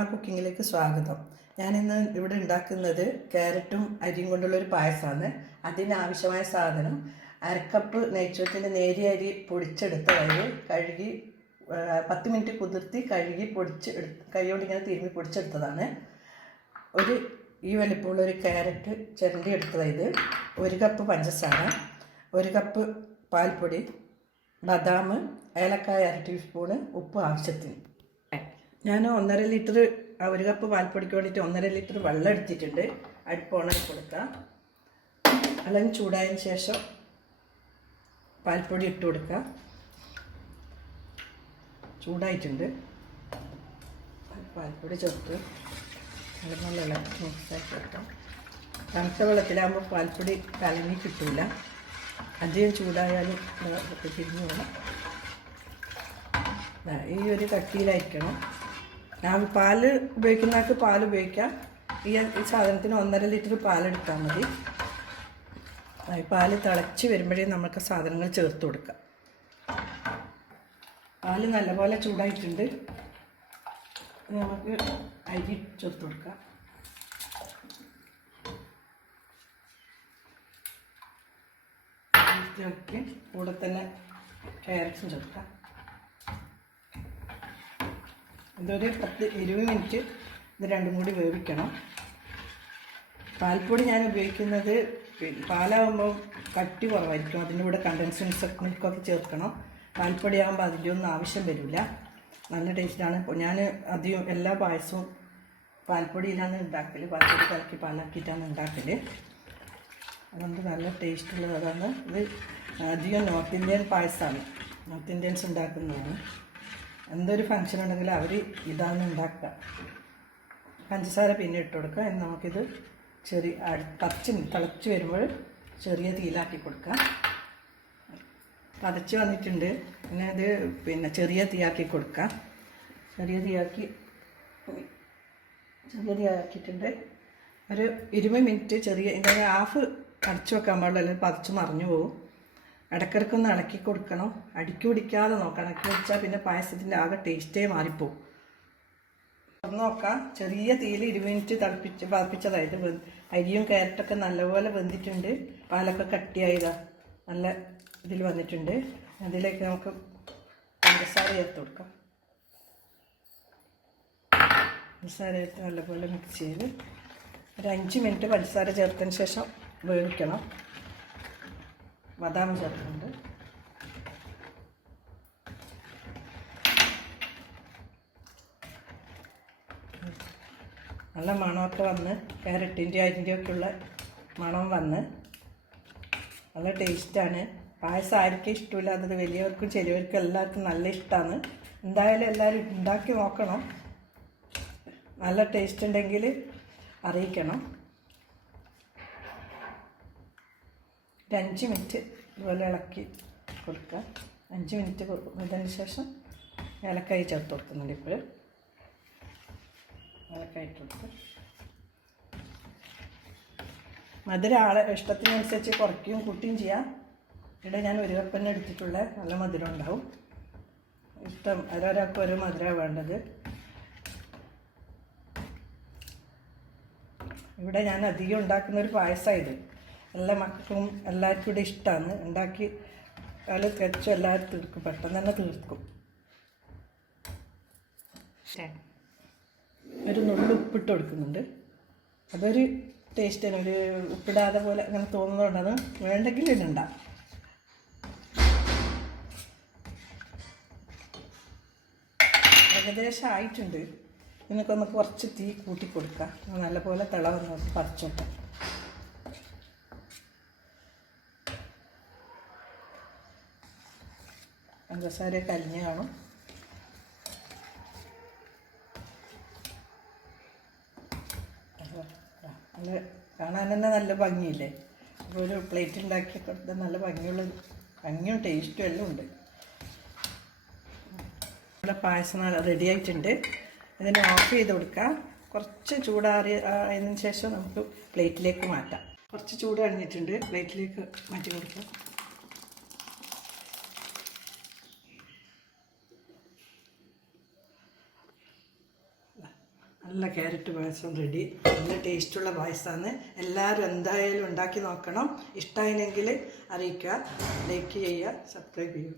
ഓണ കുക്കിങ്ങിലേക്ക് സ്വാഗതം. ഞാനിന്ന് ഇവിടെ ഉണ്ടാക്കുന്നത് ക്യാരറ്റും അരിയും കൊണ്ടുള്ളൊരു പായസമാണ്. അതിനാവശ്യമായ സാധനം അരക്കപ്പ് നെയ്ച്ചോറ്റിൻ്റെ നേരിയ അരി പൊടിച്ചെടുത്തതായത് കഴുകി 10 മിനിറ്റ് കുതിർത്തി കഴുകി കൈകൊണ്ട് ഇങ്ങനെ തിരുമ്മി പൊടിച്ചെടുത്തതാണ്. ഈ വലിപ്പമുള്ളൊരു ക്യാരറ്റ് ചിരണ്ടി എടുത്തതായത് 1 കപ്പ് പഞ്ചസാര, 1 കപ്പ് പാൽപ്പൊടി, ബദാം, ഏലക്കായ 1/2 ടീസ്പൂണ്, ഉപ്പ് ആവശ്യത്തിന്. ഞാൻ 1.5 ലിറ്റർ 1 കപ്പ് പാൽപ്പൊടിക്ക് വേണ്ടിയിട്ട് 1.5 ലിറ്റർ വെള്ളം എടുത്തിട്ടുണ്ട്. അടുപ്പ് ഓണാക്കി കൊടുക്കുക. വെള്ളം ചൂടായതിന് ശേഷം പാൽപ്പൊടി ഇട്ട് കൊടുക്കുക. ചൂടായിട്ടുണ്ട്. പാൽപ്പൊടി ചേർത്ത് നല്ല മിക്സാക്കി വെക്കാം. തണുത്ത വെള്ളത്തിലാകുമ്പോൾ പാൽപ്പൊടി കലങ്ങി കിട്ടില്ല. അധികം ചൂടായാലും തിരിഞ്ഞു പോകണം. ഈ ഒരു കട്ടിയിലായിരിക്കണം. ഞാൻ പാൽ ഉപയോഗിക്കുന്നവർക്ക് പാൽ ഉപയോഗിക്കാം. ഈ സാധനത്തിന് 1.5 ലിറ്റർ പാലെടുത്താൽ മതി. പാൽ തിളച്ച് വരുമ്പോഴേ നമുക്ക് സാധനങ്ങൾ ചേർത്ത് കൊടുക്കാം. പാൽ നല്ലപോലെ ചൂടായിട്ടുണ്ട്. നമുക്ക് അരി ചേർത്ത് കൊടുക്കാം. ചേർത്ത് കൂടെ തന്നെ ക്യാരറ്റും ചേർക്കാം. ഇതൊരു 10-20 മിനിറ്റ് ഇത് രണ്ടും കൂടി വേവിക്കണം. പാൽപ്പൊടി ഞാൻ ഉപയോഗിക്കുന്നത് പാലാകുമ്പോൾ കട്ടി കുറവായിരിക്കും. അതിൻ്റെ കൂടെ കണ്ടൻസ്ഡ് മിൽക്കൊക്കെ ചേർക്കണം. പാൽപ്പൊടി ആകുമ്പോൾ അതിൻ്റെ ഒന്നും ആവശ്യം വരില്ല. നല്ല ടേസ്റ്റാണ്. ഞാൻ അധികം എല്ലാ പായസവും പാൽപ്പൊടിയിലാണ് ഉണ്ടാക്കൽ. പാൽപ്പൊടി കലക്കി പാലാക്കിയിട്ടാണ് ഉണ്ടാക്കൽ. അതുകൊണ്ട് നല്ല ടേസ്റ്റുള്ളത് അതാണ്. ഇത് അധികം നോർത്ത് ഇന്ത്യൻ പായസമാണ്. നോർത്ത് ഇന്ത്യൻസ് ഉണ്ടാക്കുന്നതാണ്. എന്തൊരു ഫങ്ഷൻ ഉണ്ടെങ്കിലും അവർ ഇതാണ് ഉണ്ടാക്കുക. പഞ്ചസാര പിന്നെ ഇട്ട് കൊടുക്കുക. നമുക്കിത് തിളച്ച് വരുമ്പോൾ ചെറിയ തീയിലാക്കി കൊടുക്കാം. പതച്ച് വന്നിട്ടുണ്ട്. പിന്നെ ഇത് ചെറിയ തീയാക്കി കൊടുക്കാം. ചെറിയ തീയാക്കിയിട്ടുണ്ട്. ഒരു 20 മിനിറ്റ് ഇതിൻ്റെ ഹാഫ് അടച്ചു വെക്കാൻ പാടില്ല, അല്ലെങ്കിൽ പതച്ച് മറിഞ്ഞു പോകും. ഇടയ്ക്കിടയ്ക്കൊന്ന് ഇളക്കി കൊടുക്കണം. അടുക്കി പിടിക്കാതെ നോക്കണം. ഇളക്കി വെച്ചാൽ പിന്നെ പായസത്തിൻ്റെ ആകെ ടേസ്റ്റേ മാറിപ്പോവും. തുറന്ന് നോക്കാം. ചെറിയ തീയിൽ 20 മിനിറ്റ് പതപ്പിച്ചതായത് അരിയും ക്യാരറ്റൊക്കെ നല്ലപോലെ വെന്തിട്ടുണ്ട്. പാലൊക്കെ കട്ടിയായതാ നല്ല ഇതിൽ വന്നിട്ടുണ്ട്. അതിലേക്ക് നമുക്ക് പഞ്ചസാര ചേർത്ത് കൊടുക്കാം. പഞ്ചസാര ചേർത്ത് നല്ലപോലെ മിക്സ് ചെയ്ത് ഒരു 5 മിനിറ്റ് പഞ്ചസാര ചേർത്തതിന് ശേഷം വേവിക്കണം. ബദാം ചേർക്കുന്നുണ്ട്. നല്ല മണമൊക്കെ വന്ന് ക്യാരറ്റിൻ്റെ അരിൻ്റെയൊക്കെ ഉള്ള മണം വന്ന് നല്ല ടേസ്റ്റാണ്. പായസം ആർക്കും ഇഷ്ടമില്ലാത്തത് വലിയവർക്കും ചെറിയവർക്കും എല്ലാവർക്കും നല്ല ഇഷ്ടമാണ്. എന്തായാലും എല്ലാവരും ഉണ്ടാക്കി നോക്കണം. നല്ല ടേസ്റ്റ് ഉണ്ടെങ്കിൽ അറിയിക്കണം. 5 മിനിറ്റ് ഇതുപോലെ ഇളക്കി കൊടുക്കുക. 5 മിനിറ്റ് കൊടുക്കുന്നതിന് ശേഷം ഏലക്കായി ചേർത്ത് കൊടുക്കുന്നുണ്ട്. ഇപ്പോൾ ഏലക്കായി ഇട്ട് കൊടുക്കുക. മധുരം ഇഷ്ടത്തിനനുസരിച്ച് കുറയ്ക്കുകയും കൂട്ടുകയും ചെയ്യാം. ഇവിടെ ഞാൻ 1 കപ്പ് തന്നെ എടുത്തിട്ടുള്ള നല്ല മധുരം ഉണ്ടാവും. ഇഷ്ടം ഓരോരാൾക്ക് ഓരോ മധുരമാണ് വേണ്ടത്. ഇവിടെ ഞാൻ അധികം ഉണ്ടാക്കുന്നൊരു പായസമായത്. എല്ലാ മക്കൾക്കും എല്ലാവർക്കും ഇവിടെ ഇഷ്ടമാണ്. ഉണ്ടാക്കി തികച്ചും എല്ലാവരും തീർക്കും. പെട്ടെന്ന് തന്നെ തീർക്കും. ഒരു നുള്ളു ഉപ്പിട്ട് കൊടുക്കുന്നുണ്ട്. അതൊരു ടേസ്റ്റാണ്. ഒരു ഉപ്പിടാതെ പോലെ അങ്ങനെ തോന്നുന്നതുകൊണ്ടത് വേണ്ടെങ്കിൽ ഇടണ്ട. ഏകദേശം ആയിട്ടുണ്ട്. ഇതിനൊക്കെ കുറച്ച് തീ കൂട്ടി കൊടുക്കാം. നല്ലപോലെ തിള വന്ന് പറിച്ചോട്ടെ. പഞ്ചസാരയൊക്കെ അലിഞ്ഞ് കാണും. നല്ല കാണാൻ തന്നെ നല്ല ഭംഗിയില്ലേ. അപ്പോൾ ഒരു പ്ലേറ്റ് ഉണ്ടാക്കി കൊടുത്താൽ നല്ല ഭംഗിയും ടേസ്റ്റും എല്ലാം ഉണ്ട്. നമ്മുടെ പായസം റെഡി ആയിട്ടുണ്ട്. ഇതിനെ ഓഫ് ചെയ്ത് കൊടുക്കാം. കുറച്ച് ചൂടാറിയതിന് ശേഷം നമുക്ക് പ്ലേറ്റിലേക്ക് മാറ്റാം. കുറച്ച് ചൂട് കഴിഞ്ഞിട്ടുണ്ട്. പ്ലേറ്റിലേക്ക് മാറ്റി കൊടുക്കാം. നല്ല ക്യാരറ്റ് പായസം റെഡി. നല്ല ടേസ്റ്റുള്ള പായസമാണ്. എല്ലാവരും എന്തായാലും ഉണ്ടാക്കി നോക്കണം. ഇഷ്ടമായെങ്കിൽ അറിയിക്കുക, ലൈക്ക് ചെയ്യുക, സബ്സ്ക്രൈബ് ചെയ്യുക.